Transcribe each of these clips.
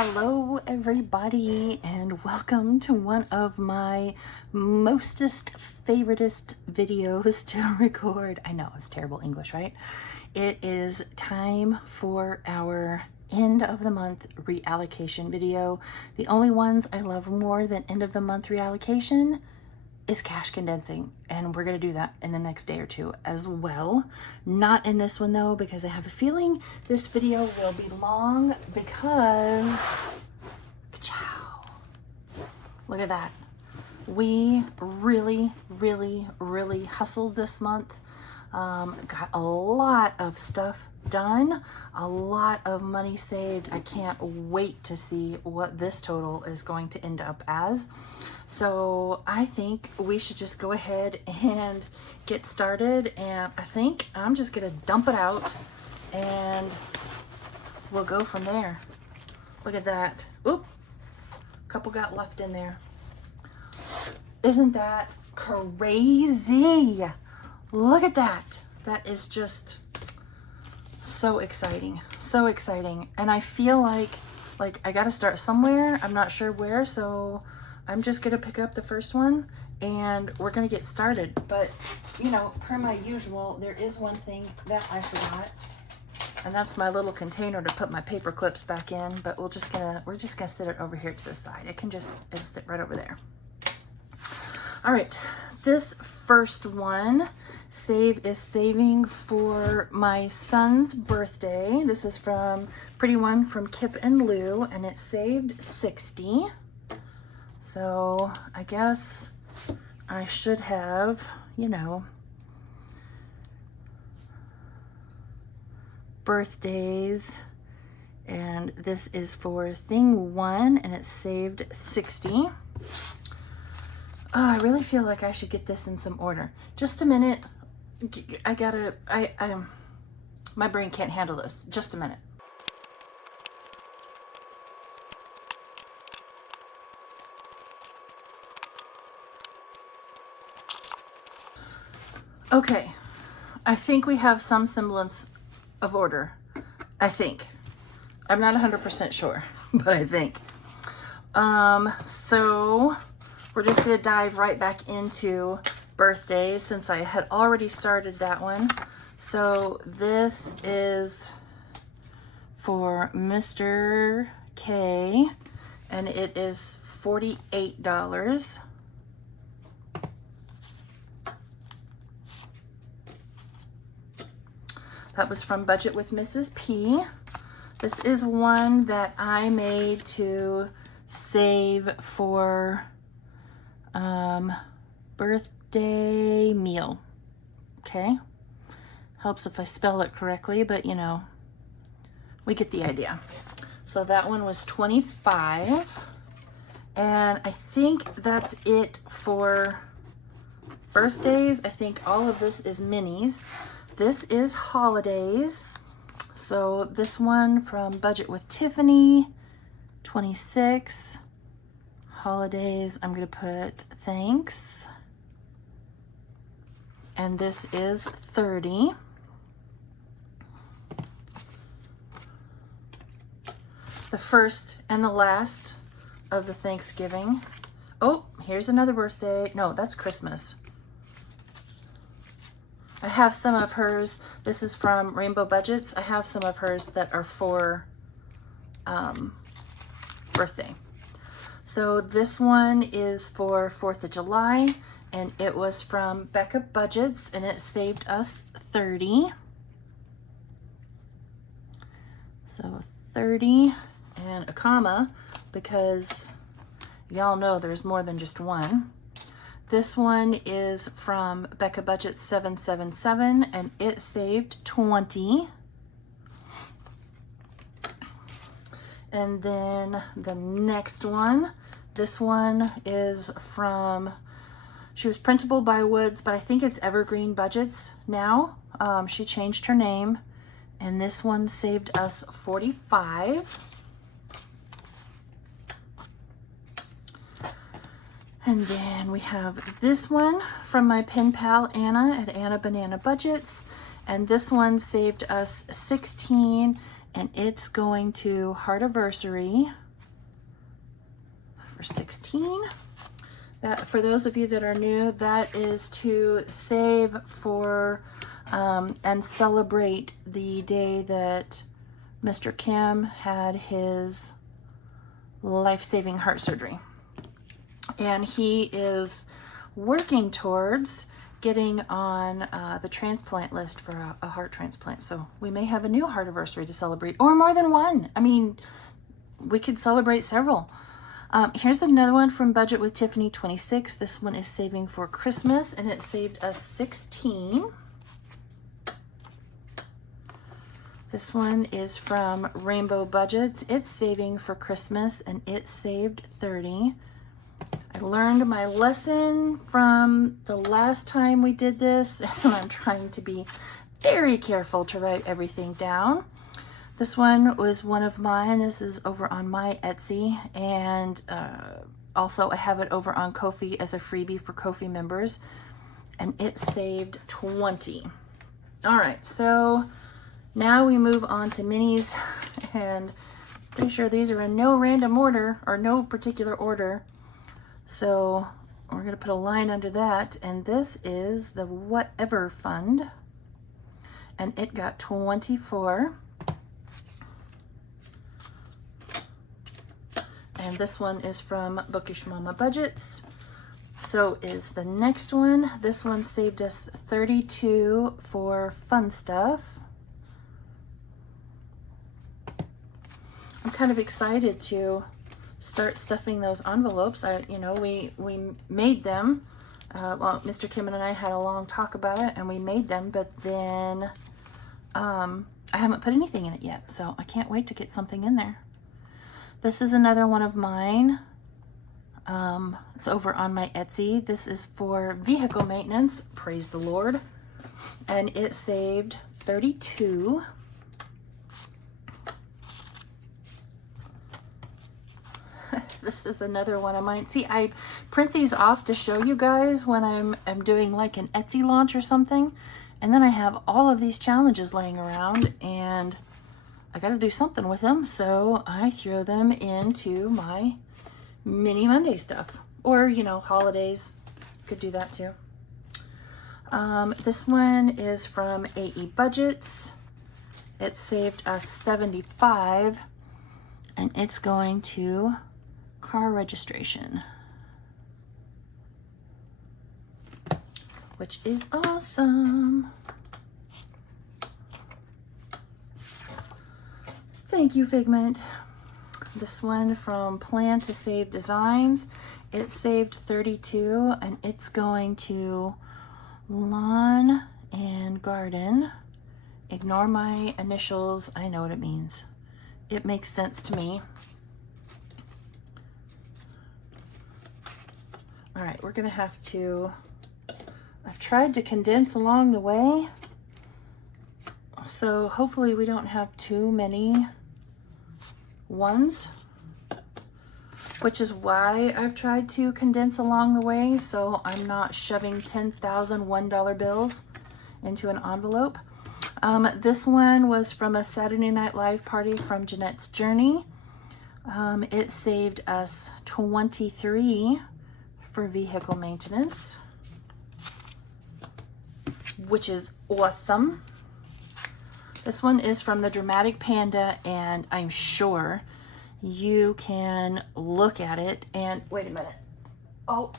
Hello everybody, and welcome to one of my mostest favoritist videos to record. I know, it's terrible English, right? It is time for our end of the month reallocation video. The only ones I love more than end of the month reallocation is cash condensing, and we're gonna do that in the next day or two as well. Not in this one though, because I have a feeling this video will be long because look at that. We really hustled this month. Got a lot of stuff done, a lot of money saved. I can't wait to see what this total is going to end up as. So I think we should just go ahead and get started, and I think I'm just gonna dump it out and we'll go from there. Look at that. Oop, a couple got left in there. Isn't that crazy? Look at that. That is just so exciting, so exciting. And I feel like I gotta start somewhere. I'm not sure where, so I'm just gonna pick up the first one and we're gonna get started. But you know, per my usual, there is one thing that I forgot, and that's my little container to put my paper clips back in. But we're just gonna sit it over here to the side. It'll sit right over there. All right, this first one is saving for my son's birthday. This is from Pretty One from Kip and Lou, and it saved 60. So I guess I should have, you know, birthdays, and this is for thing 1, and it saved 60. Oh, I really feel like I should get this in some order. Just a minute. My brain can't handle this. Just a minute. Okay, I think we have some semblance of order. I think. I'm not 100% sure, but I think. So we're just gonna dive right back into birthdays since I had already started that one. So this is for Mr. K, and it is $48. That was from Budget with Mrs. P. This is one that I made to save for birthday meal. Okay, helps if I spell it correctly, but you know, we get the idea. So that one was 25, and I think that's it for birthdays. I think all of this is minis. This is holidays. So this one from Budget with Tiffany, 26. Holidays, I'm gonna put thanks. And this is 30. The first and the last of the Thanksgiving. Oh, here's another birthday. No, that's Christmas. I have some of hers. This is from Rainbow Budgets. I have some of hers that are for birthday. So this one is for 4th of July, and it was from Becca Budgets, and it saved us 30. So 30 and a comma, because y'all know there's more than just one. This one is from Becca Budget 777, and it saved 20. And then the next one, this one is from, she was Printable by Woods, but I think it's Evergreen Budgets now. She changed her name, and this one saved us 45. And then we have this one from my pen pal Anna at Anna Banana Budgets, and this one saved us 16, and it's going to Heartiversary. for 16. That, for those of you that are new, that is to save for and celebrate the day that Mr. Kim had his life-saving heart surgery. And he is working towards getting on the transplant list for a heart transplant. So we may have a new heart anniversary to celebrate, or more than one. I mean, we could celebrate several. Here's another one from Budget with Tiffany 26. This one is saving for Christmas, and it saved us 16. This one is from Rainbow Budgets. It's saving for Christmas, and it saved 30. I learned my lesson from the last time we did this, and I'm trying to be very careful to write everything down. This one was one of mine. This is over on my Etsy, and also I have it over on Ko-fi as a freebie for Ko-fi members, and it saved 20. All right, so now we move on to minis, and pretty sure these are in no random order or no particular order. So we're going to put a line under that, and this is the Whatever Fund, and it got 24. And this one is from Bookish Mama Budgets. So is the next one. This one saved us 32 for fun stuff. I'm kind of excited to start stuffing those envelopes. We made them. Mr. Kim and I had a long talk about it, and we made them, but then I haven't put anything in it yet, so I can't wait to get something in there. This is another one of mine. It's over on my Etsy. This is for vehicle maintenance, praise the Lord, and it saved 32. This is another one of mine. See, I print these off to show you guys when I'm doing like an Etsy launch or something, and then I have all of these challenges laying around, and I got to do something with them, so I throw them into my Mini Monday stuff, or holidays. Could do that too. This one is from AE Budgets. It saved us 75, and it's going to car registration, which is awesome. Thank you, Figment. This one from Plan to Save Designs. It saved 32, and it's going to lawn and garden. Ignore my initials. I know what it means. It makes sense to me. All right, we're gonna have to, I've tried to condense along the way, so hopefully we don't have too many ones, which is why I've tried to condense along the way, so I'm not shoving 10,000 $1 bills into an envelope. This one was from a Saturday Night Live party from Jeanette's Journey. It saved us 23 for vehicle maintenance, which is awesome. This one is from the Dramatic Panda, and I'm sure you can look at it and wait a minute. Oh,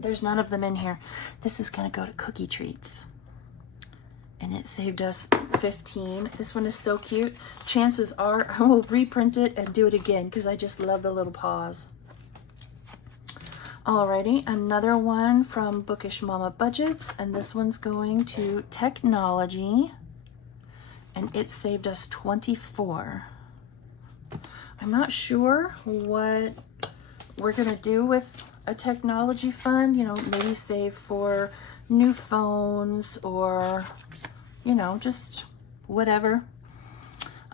there's none of them in here. This is gonna go to Cookie Treats, and it saved us 15. This one is so cute. Chances are I will reprint it and do it again because I just love the little paws. Alrighty, another one from Bookish Mama Budgets, and this one's going to technology, and it saved us 24. I'm not sure what we're gonna do with a technology fund, maybe save for new phones or, just whatever.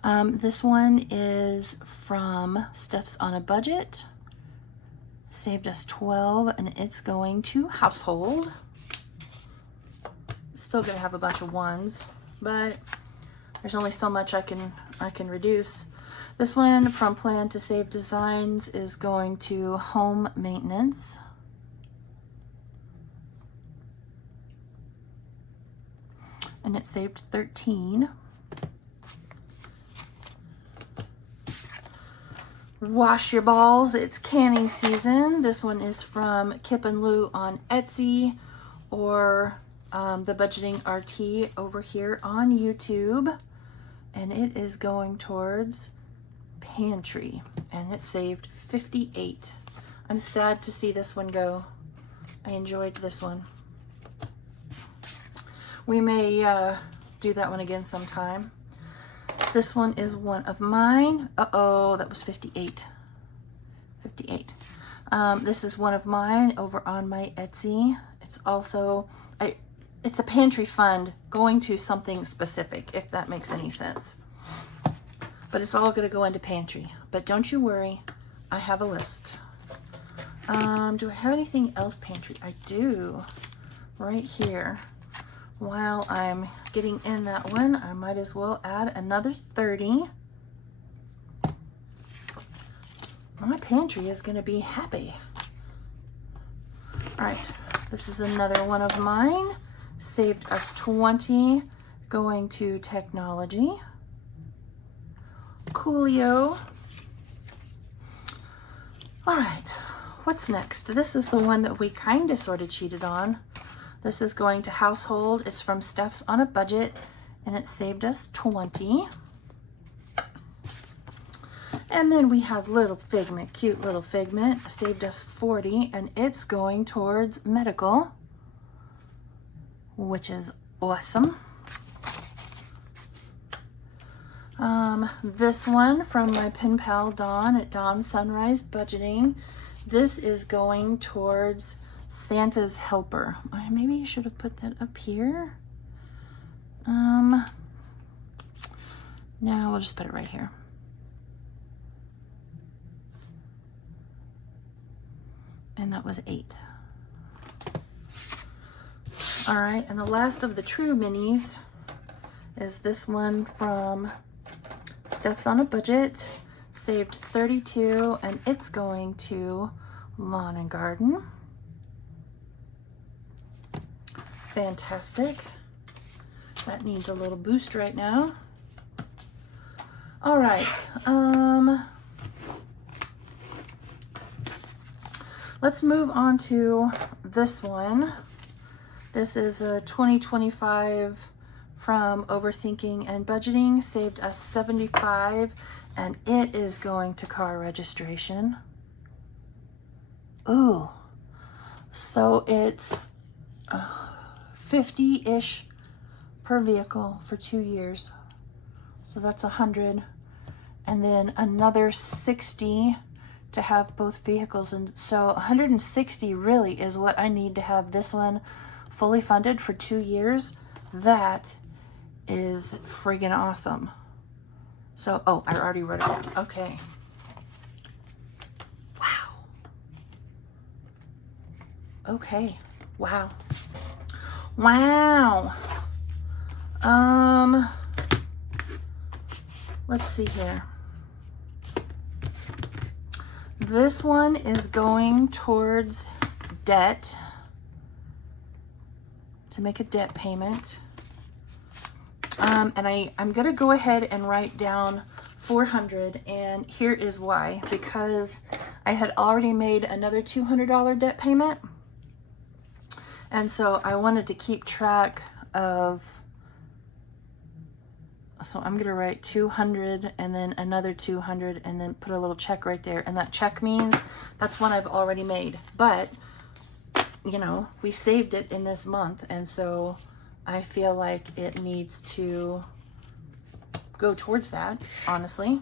This one is from Stuff's on a Budget. Saved us 12, and it's going to household. Still gonna have a bunch of ones, but there's only so much I can reduce. This one from Plan to Save Designs is going to home maintenance. And it saved 13. Wash your balls, it's canning season. This one is from Kip and Lou on Etsy, or the Budgeting RT over here on YouTube. And it is going towards pantry, and it saved 58. I'm sad to see this one go. I enjoyed this one. We may do that one again sometime. This one is one of mine. Uh-oh, that was 58. 58. This is one of mine over on my Etsy. It's also, it's a pantry fund going to something specific, if that makes any sense. But it's all going to go into pantry. But don't you worry, I have a list. Do I have anything else pantry? I do, right here. While I'm getting in that one, I might as well add another 30. My pantry is going to be happy. All right, this is another one of mine. Saved us 20, going to technology. Coolio. All right, what's next? This is the one that we kind of sort of cheated on. This is going to household. It's from Steph's on a Budget, and it saved us 20. And then we have little Figment, cute little Figment, saved us 40, and it's going towards medical, which is awesome. This one from my pen pal Dawn at Dawn Sunrise Budgeting. This is going towards Santa's Helper. Maybe you should have put that up here. No, we'll just put it right here. And that was 8. All right, and the last of the true minis is this one from Steph's on a Budget. Saved 32, and it's going to Lawn and Garden. Fantastic. That needs a little boost right now. All right. Let's move on to this one. This is a 2025 from Overthinking and Budgeting. Saved us 75, and it is going to car registration. Ooh. So it's 50-ish per vehicle for 2 years. So that's 100. And then another 60 to have both vehicles. And so 160 really is what I need to have this one fully funded for 2 years. That is friggin' awesome. So, oh, I already wrote it down. Okay. Wow. Okay. Wow. Wow. Let's see here. This one is going towards debt, to make a debt payment. And I'm gonna go ahead and write down 400, and here is why. Because I had already made another $200 debt payment, and so I wanted to keep track of, so I'm gonna write 200 and then another 200 and then put a little check right there, and that check means that's one I've already made. But you know, we saved it in this month, and so I feel like it needs to go towards that, honestly.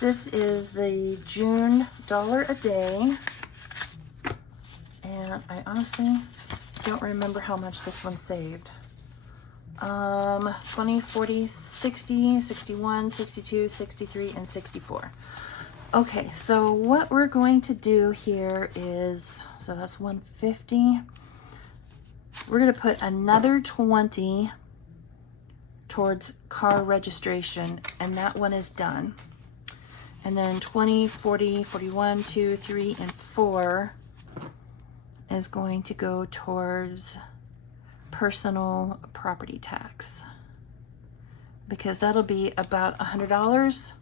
This is the June dollar a day, and I honestly don't remember how much this one saved. 20, 40, 60, 61, 62, 63, and 64. Okay, so what we're going to do here is, so that's 150. We're going to put another 20 towards car registration, and that one is done. And then 20, 40, 41, 2, 3, and 4 is going to go towards personal property tax, because that'll be about $100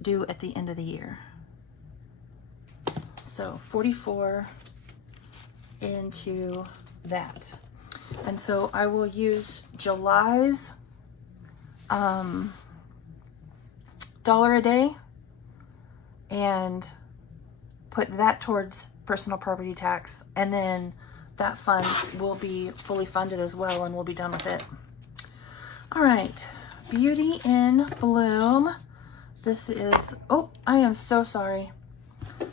due at the end of the year. So 44 into that. And so I will use July's dollar a day and put that towards personal property tax, and then that fund will be fully funded as well, and we'll be done with it. All right, Beauty in Bloom. This is, oh, I am so sorry.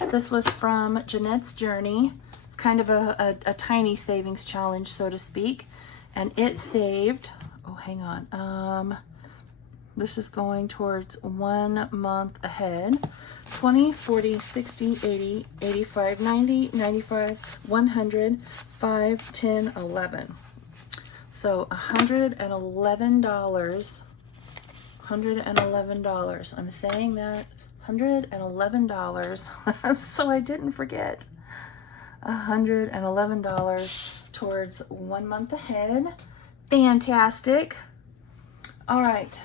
This was from Jeanette's Journey. It's kind of a tiny savings challenge, so to speak. And it saved, oh, hang on. This is going towards 1 month ahead. 20, 40, 60, 80, 85, 90, 95, 100, 5, 10, 11. So $111. $111. I'm saying that $111 so I didn't forget. $111 towards 1 month ahead. Fantastic. All right.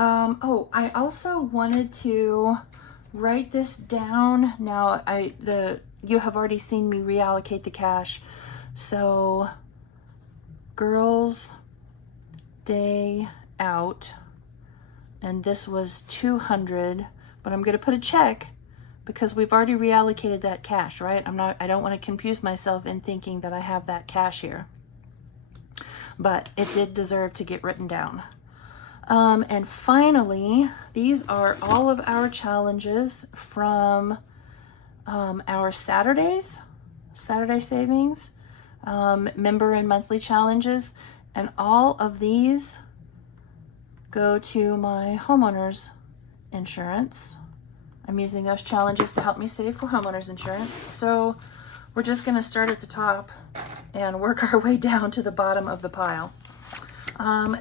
Oh, I also wanted to write this down. Now, you have already seen me reallocate the cash. So, Girls' Day Out, and this was 200, but I'm going to put a check because we've already reallocated that cash, right? I don't want to confuse myself in thinking that I have that cash here, but it did deserve to get written down. And finally, these are all of our challenges from our Saturday savings, member and monthly challenges, and all of these go to my homeowner's insurance. I'm using those challenges to help me save for homeowner's insurance. So we're just going to start at the top and work our way down to the bottom of the pile.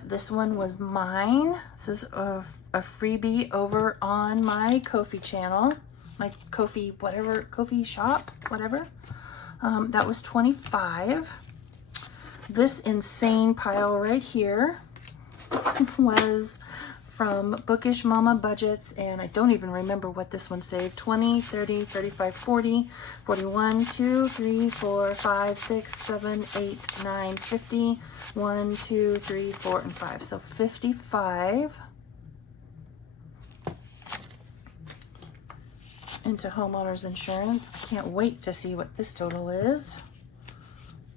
This one was mine. This is a freebie over on my Ko-fi channel, my Ko-fi, whatever, Ko-fi shop, whatever. That was 25. This insane pile right here was from Bookish Mama Budgets, and I don't even remember what this one saved. 20, 30, 35, 40, 41, 2, 3, 4, 5, 6, 7, 8, 9, 50, 1, 2, 3, 4, and 5. So 55 into homeowners insurance. I can't wait to see what this total is.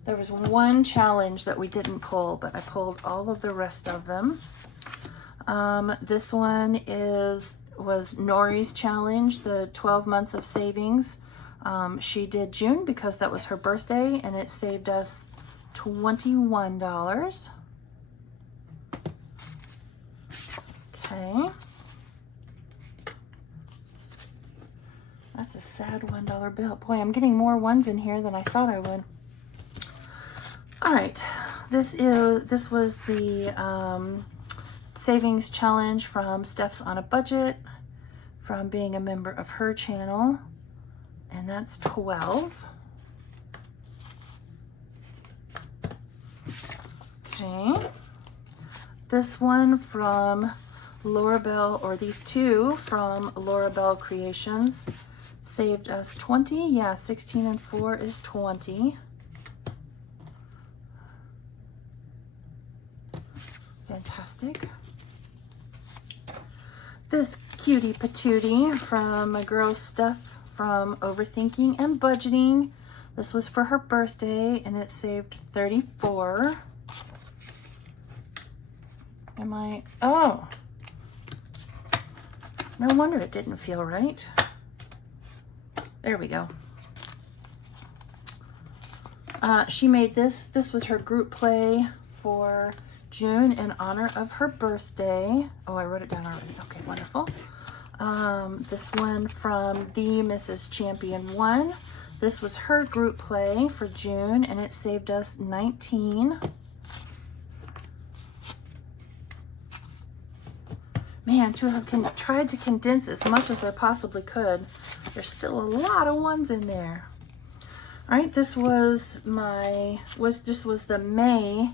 There was one challenge that we didn't pull, but I pulled all of the rest of them. This one was Nori's challenge, the 12 months of savings. She did June because that was her birthday, and it saved us $21. Okay. That's a sad $1 bill. Boy, I'm getting more ones in here than I thought I would. All right, this was the savings challenge from Steph's on a Budget, from being a member of her channel, and that's 12. Okay, this one from Laura Bell, or these two from Laura Bell Creations, saved us 20. Yeah, 16 and 4 is 20. Fantastic. This cutie patootie from my girl's stuff from Overthinking and Budgeting. This was for her birthday, and it saved 34. Oh, no wonder it didn't feel right. There we go. She made this. This was her group play for June in honor of her birthday. Oh, I wrote it down already. Okay, wonderful. This one from the Mrs. Champion 1. This was her group play for June, and it saved us 19. man, to have tried to condense as much as I possibly could, there's still a lot of ones in there. All right, this was the May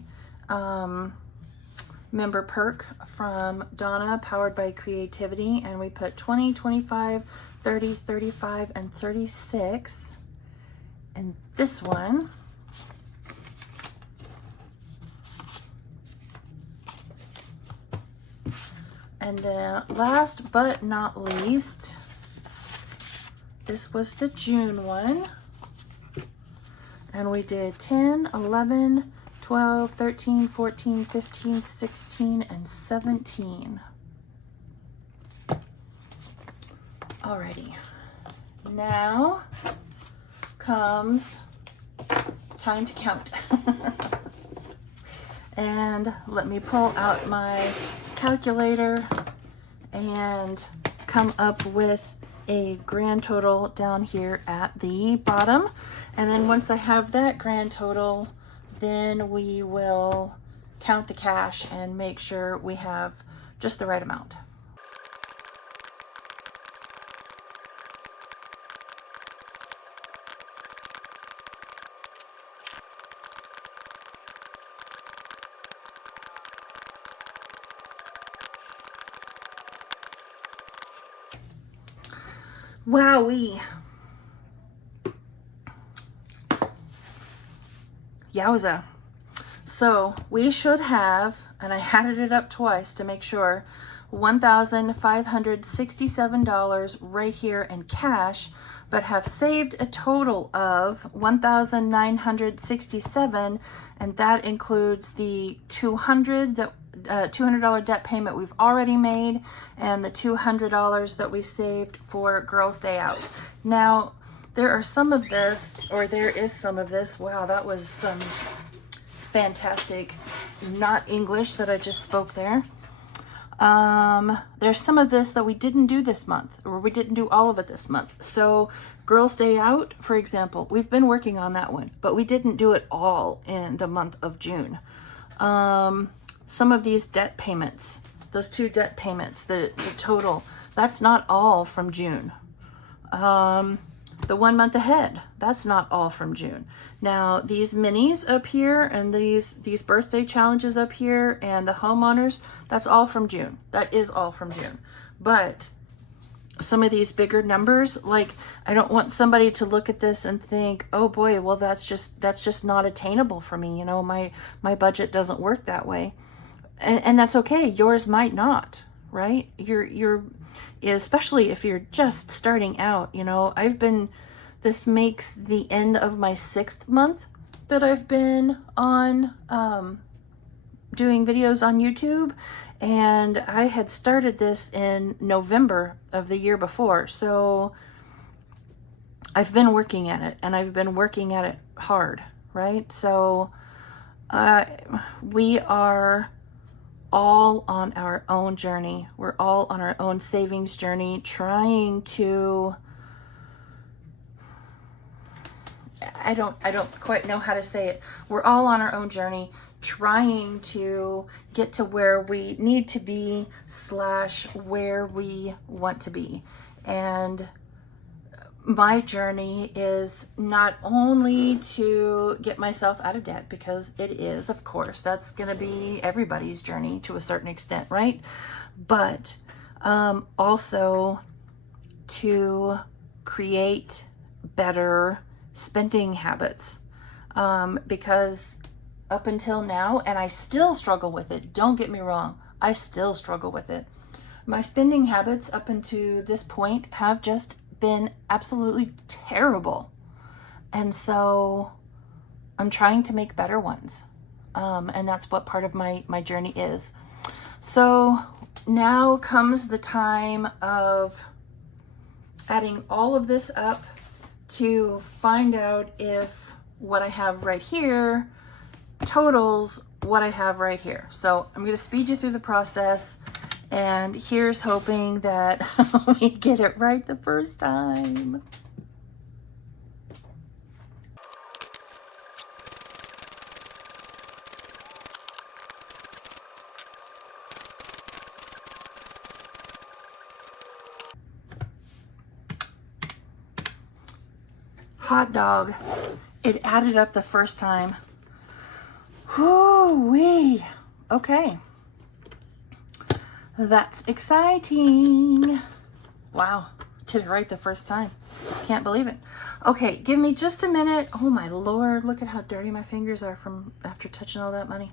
member perk from Donna, powered by creativity, and we put 20, 25, 30, 35, and 36. And this one, and then last but not least, this was the June one, and we did 10, 11, 12, 13, 14, 15, 16, and 17. Alrighty, now comes time to count. And let me pull out my calculator and come up with a grand total down here at the bottom. And then once I have that grand total, then we will count the cash and make sure we have just the right amount. Wowee. Yowza. So we should have, and I added it up twice to make sure, $1,567 right here in cash, but have saved a total of $1,967, and that includes the $200 debt payment we've already made and the $200 that we saved for Girls' Day Out. Now, there is some of this, wow, that was some fantastic not English that I just spoke there. There's some of this that we didn't do this month, or we didn't do all of it this month. So Girls' Day Out, for example, we've been working on that one, but we didn't do it all in the month of June. Some of these debt payments, those 2 debt payments, the total, that's not all from June. The 1 month ahead, that's not all from June. Now these minis up here and these birthday challenges up here and the homeowners, that's all from June. That is all from June. But some of these bigger numbers, like, I don't want somebody to look at this and think, oh boy, well that's just not attainable for me. You know, my budget doesn't work that way. And that's okay. Yours might not, right? You're especially if you're just starting out, you know. This makes the end of my 6th month that I've been on doing videos on YouTube, and I had started this in November of the year before. So I've been working at it, and I've been working at it hard, right? So we are all on our own journey. We're all on our own savings journey, trying to, I don't quite know how to say it. We're all on our own journey, trying to get to where we need to be / where we want to be. And my journey is not only to get myself out of debt, because it is, of course, that's going to be everybody's journey to a certain extent, right? But also to create better spending habits, because up until now, and I still struggle with it, don't get me wrong, I still struggle with it. My spending habits up until this point have just been absolutely terrible. And so I'm trying to make better ones. And that's what part of my journey is. So now comes the time of adding all of this up to find out if what I have right here totals what I have right here. So I'm going to speed you through the process, and here's hoping that we get it right the first time. Hot dog. It added up the first time. Whoo-wee. Okay. That's exciting. Wow. Did it right the first time. Can't believe it. Okay, give me just a minute. Oh my Lord, look at how dirty my fingers are from after touching all that money.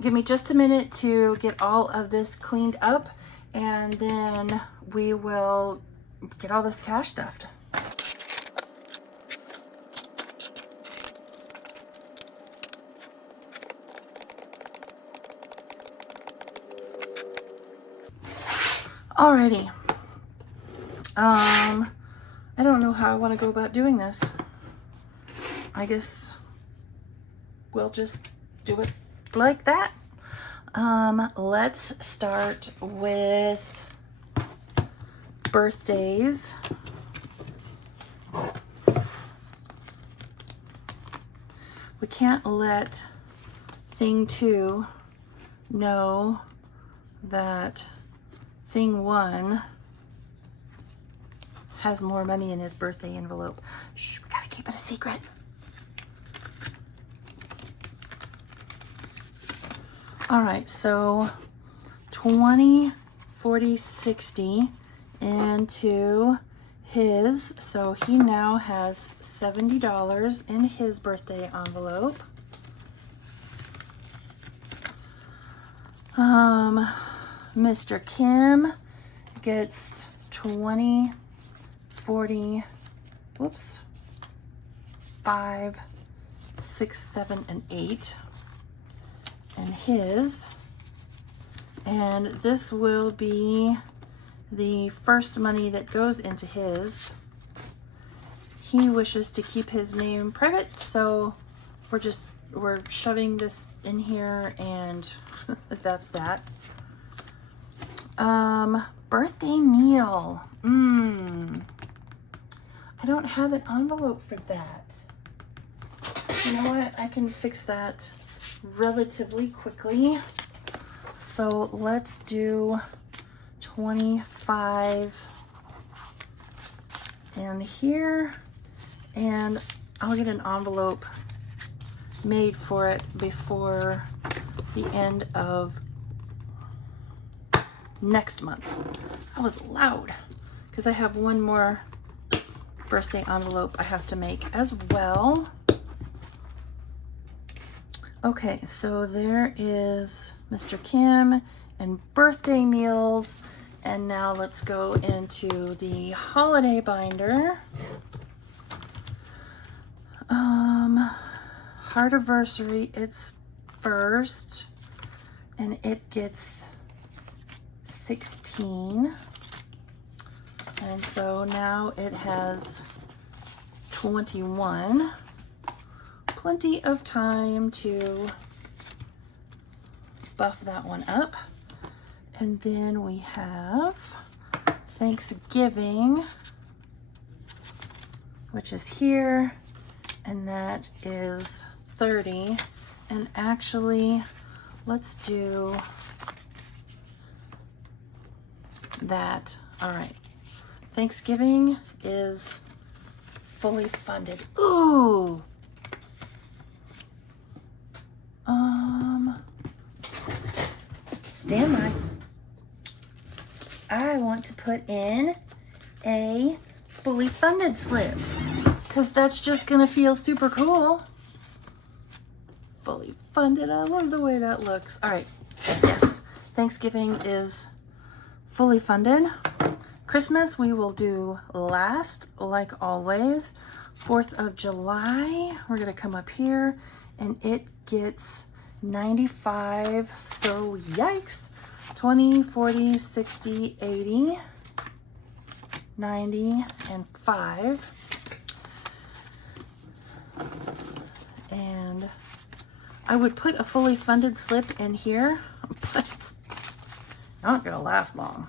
Give me just a minute to get all of this cleaned up, and then we will get all this cash stuffed. Alrighty. I don't know how I want to go about doing this. I guess we'll just do it like that. Let's start with birthdays. We can't let thing 2 know that thing 1 has more money in his birthday envelope. Shh, we gotta keep it a secret. All right, so 20, 40, 60 into his, so he now has $70 in his birthday envelope. Mr. Kim gets 20, 40, whoops, 5, 6, 7, and 8 in his, and this will be the first money that goes into his. He wishes to keep his name private, so we're shoving this in here, and that's that. Birthday meal. I don't have an envelope for that. You know what? I can fix that relatively quickly. So let's do 25 in here, and I'll get an envelope made for it before the end of next month. That was loud because I have one more birthday envelope I have to make as well. Okay, so there is Mr. Kim and birthday meals, and now let's go into the holiday binder. Heartiversary, it's first, and it gets 16, and so now it has 21. Plenty of time to buff that one up. And then we have Thanksgiving, which is here, and that is 30. And actually, let's do that. All right, Thanksgiving is fully funded. Ooh. Stand by. I want to put in a fully funded slip because that's just gonna feel super cool. Fully funded. I love the way that looks. All right. Yes. Thanksgiving is fully funded. Christmas we will do last, like always. 4th of July, we're gonna come up here, and it gets 95, so yikes. 20, 40, 60, 80, 90, and 5. And I would put a fully funded slip in here, but it's not gonna last long.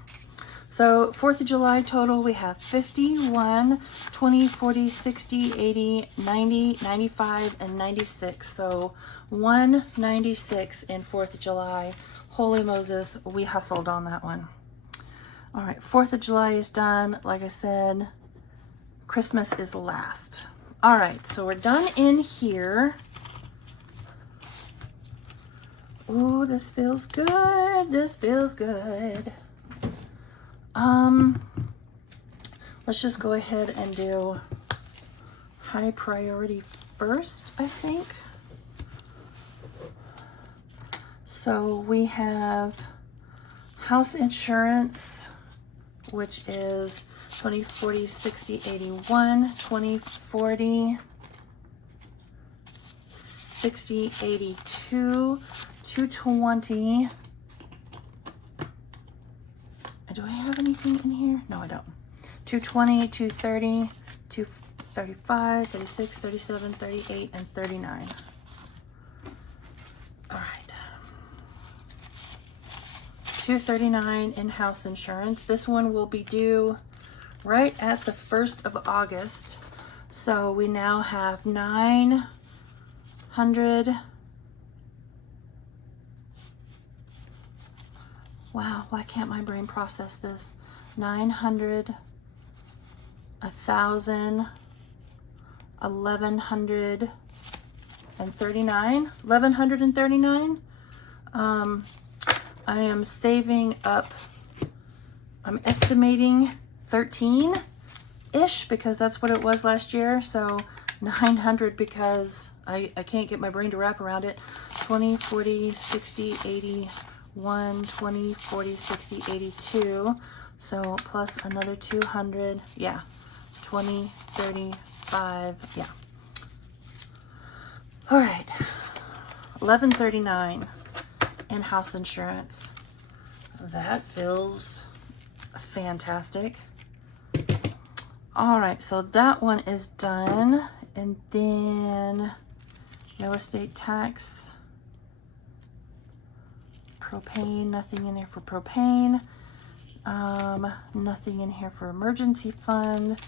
So 4th of July total, we have 51, 20, 40, 60, 80, 90, 95, and 96. So 196 in 4th of July. Holy Moses, we hustled on that one. All right, 4th of July is done. Like I said, Christmas is last. All right, so we're done in here. Ooh, this feels good. This feels good. Let's just go ahead and do high priority first, I think. So we have house insurance, which is 20, 40, 60, 81, 20, 40, 60, 82, 220. Do I have anything in here? No, I don't. 220, 230, 235, 36, 37, 38, and 39. All right. 239 in house insurance. This one will be due right at the 1st of August. So we now have 900. Wow, why can't my brain process this? 900, 1,000, 1,139. 1,139. I am saving up, I'm estimating 13-ish because that's what it was last year. So 900 because I can't get my brain to wrap around it. 20, 40, 60, 80, 1, 20, 40, 60, 82. So plus another 200. Yeah. 20, 35. Yeah. All right. 1139 in house insurance. That feels fantastic. All right. So that one is done. And then real estate tax. Propane, nothing in here for propane. Nothing in here for emergency fund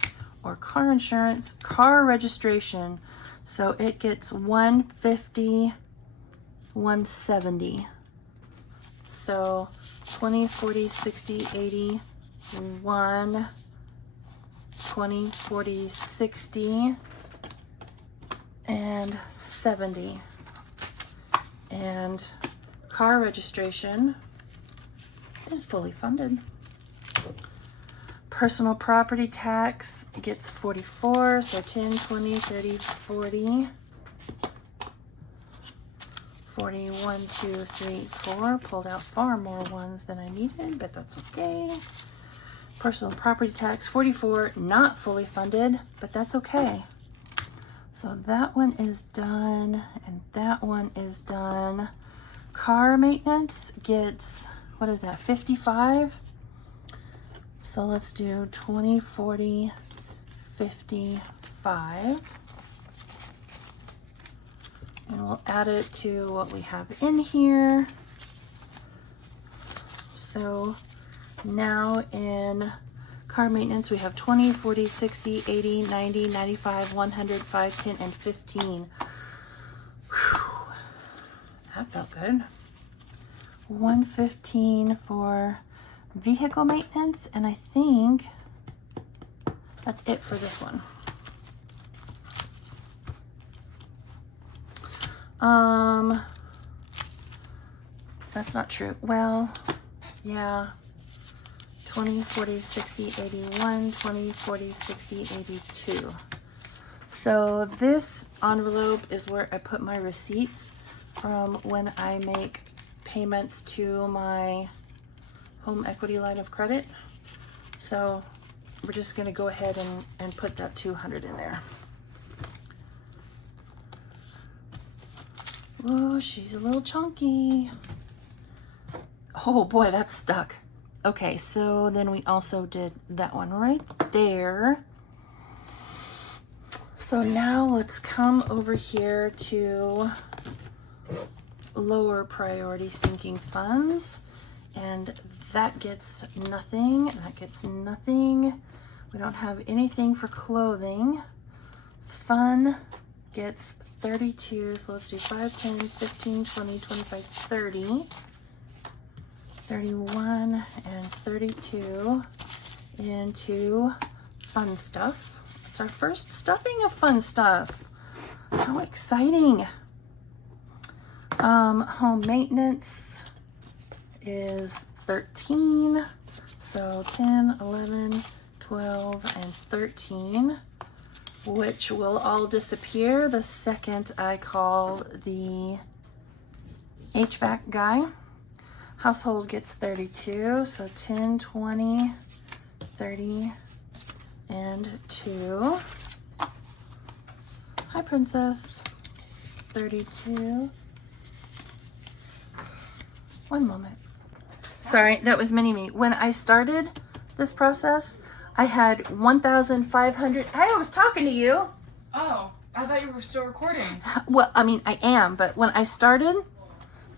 or car insurance. Car registration. So it gets 150, 170. So 20, 40, 60, 80, 1, 20, 40, 60, and 70. And car registration is fully funded. Personal property tax gets 44, so 10, 20, 30, 40. 41, 2, 3, 4. Pulled out far more ones than I needed, but that's okay. Personal property tax 44, not fully funded, but that's okay. So that one is done, and that one is done. Car maintenance gets, what is that, 55? So let's do 20, 40, 55. And we'll add it to what we have in here. So now in car maintenance, we have 20, 40, 60, 80, 90, 95, 100, 5, 10, and 15. Whew. That felt good. 115 for vehicle maintenance, and I think that's it for this one. That's not true. Well, yeah. 20, 40, 60, 81, 20, 40, 60, 82. So this envelope is where I put my receipts from when I make payments to my home equity line of credit. So we're just going to go ahead and put that 200 in there. Oh, she's a little chunky. Oh boy, that's stuck. Okay, so then we also did that one right there. So now let's come over here to lower priority sinking funds, and that gets nothing, that gets nothing. We don't have anything for clothing. Fun gets 32, so let's do 5, 10, 15, 20, 25, 30. 31 and 32 into fun stuff. It's our first stuffing of fun stuff. How exciting. Home maintenance is 13. So 10, 11, 12, and 13, which will all disappear the second I call the HVAC guy. Household gets 32, so 10, 20, 30, and 2. Hi, Princess. 32. One moment. Sorry, that was mini-me. When I started this process, I had 1,500. Hey, I was talking to you. Oh, I thought you were still recording. Well, I mean, I am, but when I started,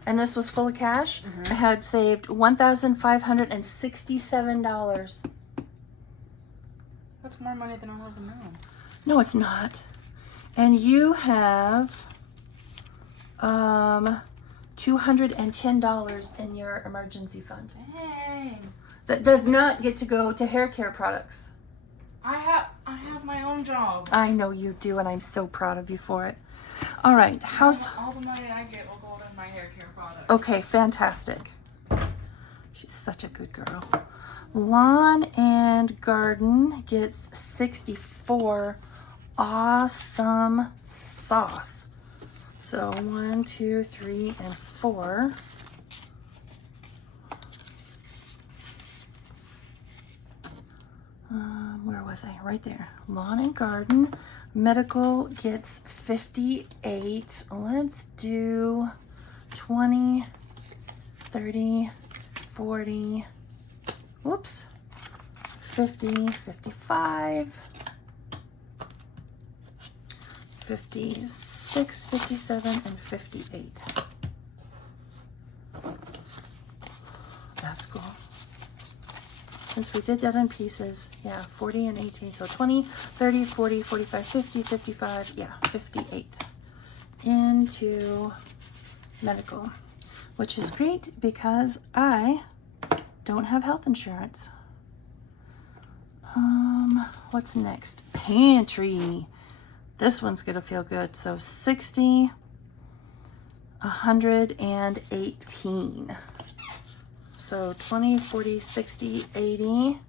and this was full of cash, I had saved $1,567. That's more money than I'll ever know. No, it's not. And you have $210 in your emergency fund. Dang. That does not get to go to hair care products. I have my own job. I know you do, and I'm so proud of you for it. All right, house. All the money I get will go to my hair care products. Okay, fantastic. She's such a good girl. Lawn and garden gets 64. Awesome sauce. So 1, 2, 3, and 4. Where was I? Right there. Lawn and garden. Medical gets 58. Let's do 20, 30, 40. Whoops. 50, 55. 56, 57, and 58. That's cool. Since we did that in pieces, yeah, 40 and 18. So 20, 30, 40, 45, 50, 55, yeah, 58. Into medical, which is great because I don't have health insurance. What's next? Pantry. This one's gonna feel good. So 60, 118. So 20, 40, 60, 80,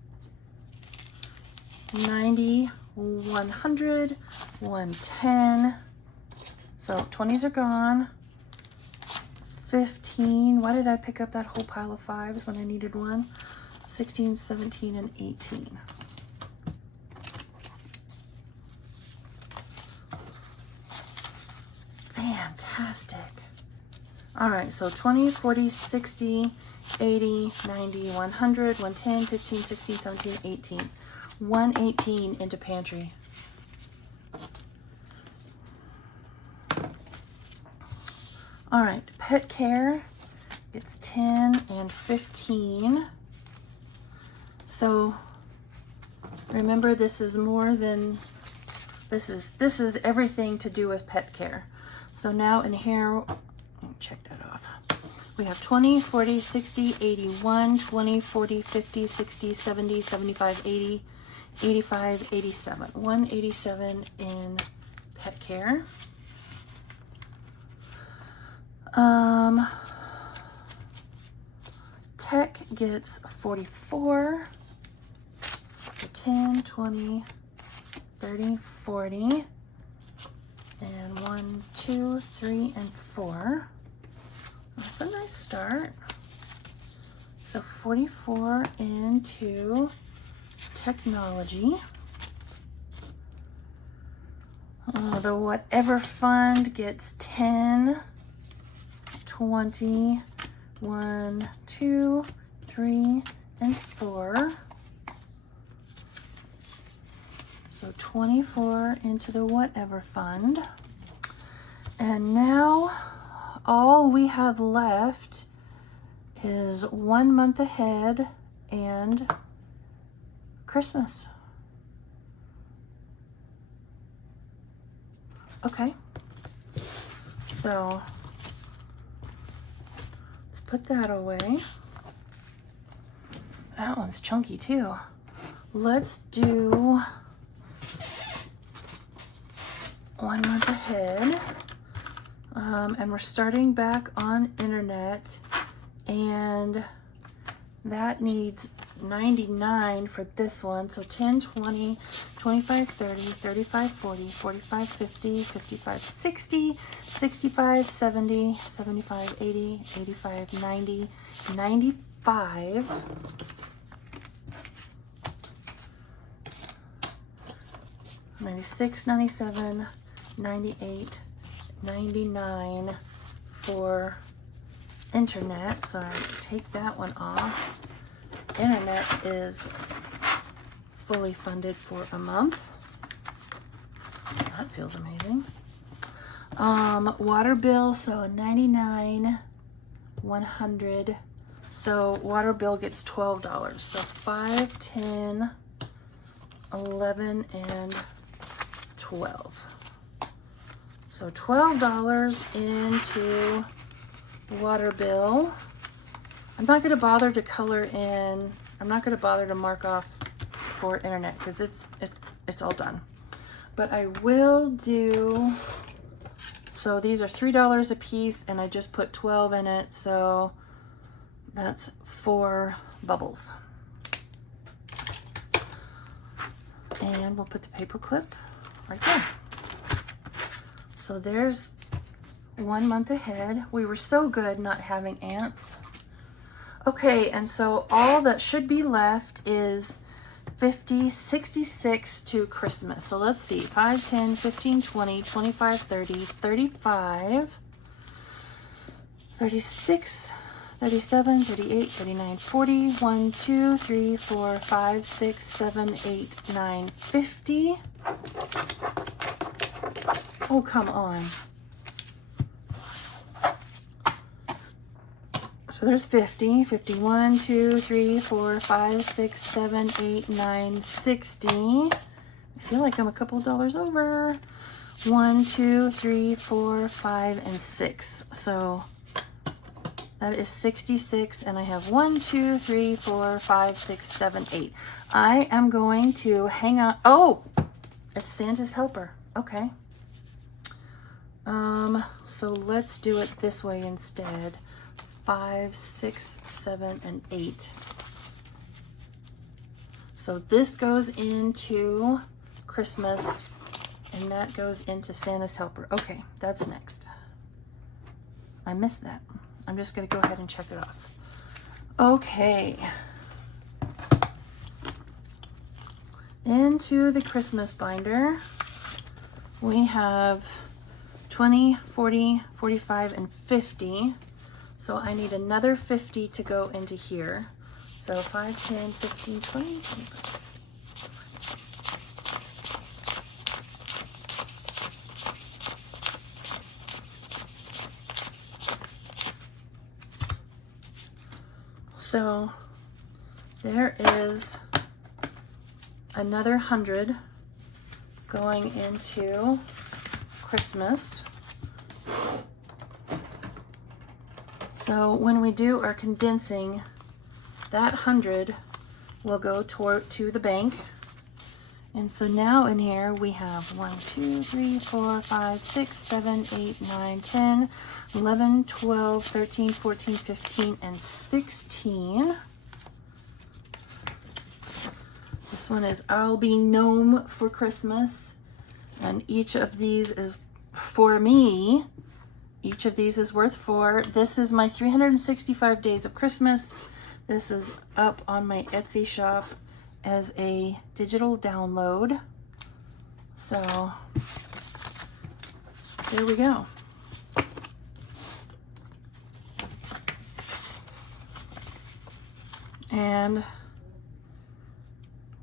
90, 100, 110. So 20s are gone. 15. Why did I pick up that whole pile of 5s when I needed one? 16, 17, and 18. Fantastic. All right, so 20, 40, 60, 80, 90, 100, 110, 15, 16, 17, 18. 118 into pantry. All right, pet care, it's 10 and 15. So remember, this is more than, this is everything to do with pet care. So now in here, check that off. We have 20, 40, 60, 81, 20, 40, 50, 60, 70, 75, 80, 85, 87. 187 in pet care. Tech gets 44. So 10, 20, 30, 40. And 1, 2, 3, and 4. That's a nice start. So 44 into technology. The whatever fund gets 10, 20, 1, 2, 3, and 4. So 24 into the whatever fund. And now all we have left is 1 month ahead and Christmas. Okay. So let's put that away. That one's chunky too. Let's do 1 month ahead. And we're starting back on internet, and that needs 99 for this one. So 10, 20, 25, 30, 35, 40, 45, 50, 55, 60, 65, 70, 75, 80, 85, 90, 95. 96, 97, 98, 99 for internet. So I take that one off. Internet is fully funded for a month. That feels amazing. Water bill, so 99, 100. So water bill gets $12. So 5, 10, 11, and 12. So $12 into water bill. I'm not going to bother to color in. I'm not going to bother to mark off for internet because it's all done. But I will do. So these are $3 a piece, and I just put 12 in it. So that's 4 bubbles. And we'll put the paper clip right there. So there's 1 month ahead. We were so good not having ants. Okay, and so all that should be left is 50, 66 to Christmas. So let's see, 5, 10, 15, 20, 25, 30, 35, 36, 37, 38, 39, 40, 1, 2, 3, 4, 5, 6, 7, 8, 9, 50. Oh, come on. So there's 50, 51, 2, 3, 4, 5, 6, 7, 8, 9, 60. I feel like I'm a couple dollars over. 1, 2, 3, 4, 5, and 6. So that is 66, and I have 1, 2, 3, 4, 5, 6, 7, 8. I am going to hang on. Oh, it's Santa's helper. Okay. So let's do it this way instead. 5, 6, 7, and 8. So this goes into Christmas, and that goes into Santa's helper. Okay, that's next. I missed that. I'm just going to go ahead and check it off. Okay. Into the Christmas binder, we have 20, 40, 45, and 50. So I need another 50 to go into here. So 5, 10, 15, 20, 25. So there is another 100 going into Christmas. So when we do our condensing, that 100 will go to the bank. And so now in here we have 1, 2, 3, 4, 5, 6, 7, 8, 9, 10, 11, 12, 13, 14, 15, and 16. This one is I'll Be Gnome for Christmas. And each of these is for me. Each of these is worth 4. This is my 365 days of Christmas. This is up on my Etsy shop as a digital download. So there we go. And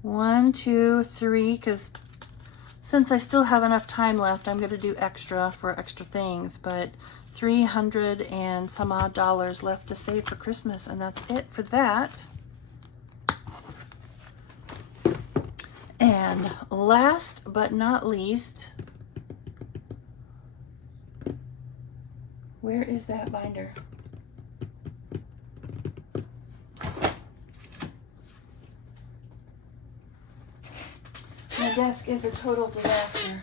1, 2, 3, because since I still have enough time left, I'm going to do extra for extra things, but 300 and some odd dollars left to save for Christmas, and that's it for that. And last but not least, where is that binder? My desk is a total disaster.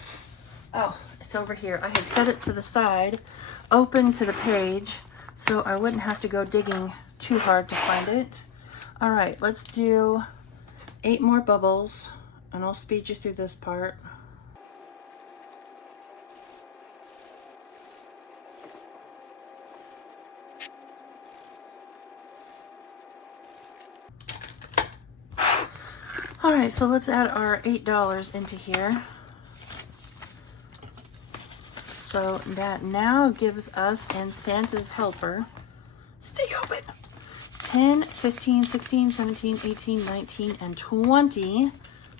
Oh, it's over here. I had set it to the side, open to the page, so I wouldn't have to go digging too hard to find it. All right, let's do 8 more bubbles, and I'll speed you through this part. All right, so let's add our $8 into here. So that now gives us in Santa's helper, stay open, 10, 15, 16, 17, 18, 19, and 20,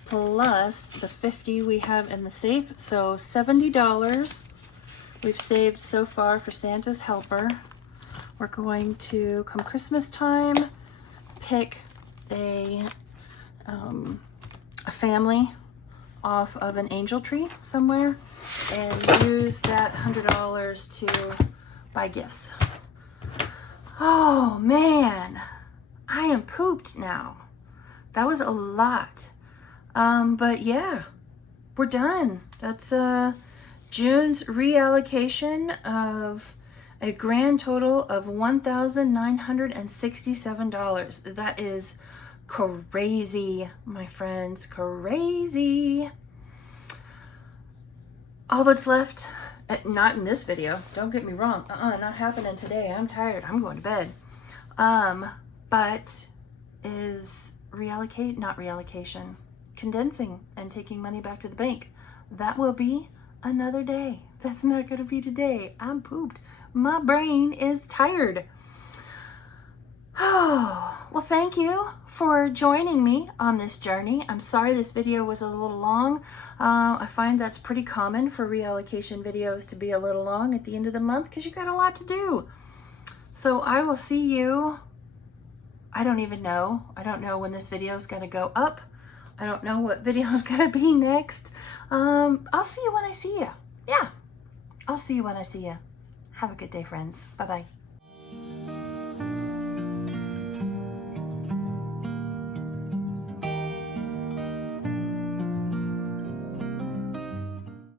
plus the 50 we have in the safe. So $70 we've saved so far for Santa's helper. We're going to, come Christmas time, pick a family off of an angel tree somewhere and use that $100 to buy gifts. Oh man, I am pooped now. That was a lot. But yeah, we're done. That's June's reallocation of a grand total of $1,967. That is crazy, my friends, crazy. All that's left, not in this video, don't get me wrong, not happening today. I'm tired, I'm going to bed. But is reallocation, condensing and taking money back to the bank. That will be another day. That's not gonna be today. I'm pooped. My brain is tired. Oh, well, thank you for joining me on this journey. I'm sorry this video was a little long. I find that's pretty common for reallocation videos to be a little long at the end of the month because you got a lot to do. So I will see you. I don't even know. I don't know when this video is going to go up. I don't know what video is going to be next. I'll see you when I see you. Yeah, I'll see you when I see you. Have a good day, friends. Bye-bye.